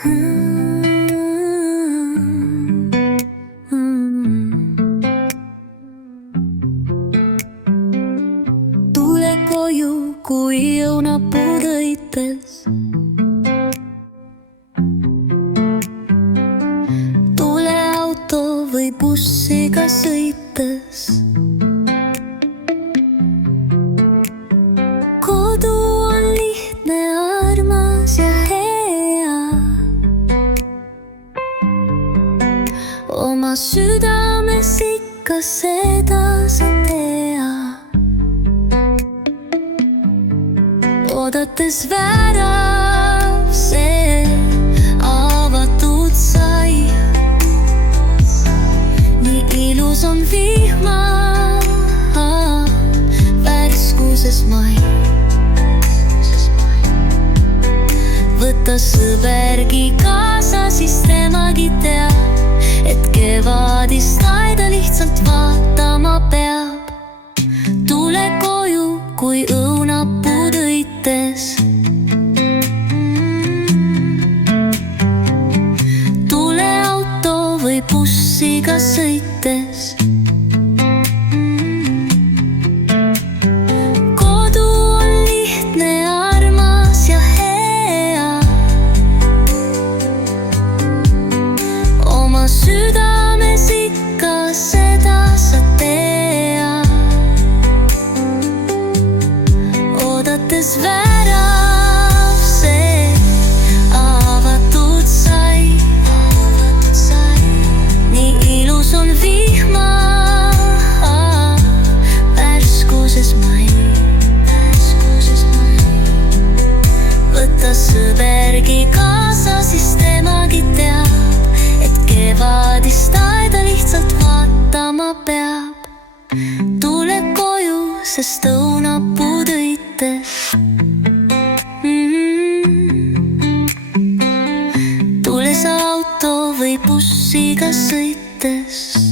Tule koju, kui õunapuu tõites. Tule auto või bussiga sõites. Kodu on lihtne, armas ja hea. Oma südames ikka seda sa tea. Oodates värav see avatud sai. Nii ilus on vihma värskuses mai. Võta sõbergi kaasa, siis temagi teab, et kevadist aeda lihtsalt vaatama peab. Tule koju, kui õunapuu tõites. Tule auto või bussiga sõites. Kodu on lihtne, armas ja hea. Oma südames ikka seda sa tea. Oodates värav see avatud sai. Nii ilus on vihma värskuses mai. Võta sõbergi kaasa, siis temagi teab, et kevadist aeda lihtsalt vaatama peab. Tule koju, sest õunapuu tõites. Tule sa auto või bussiga sõites.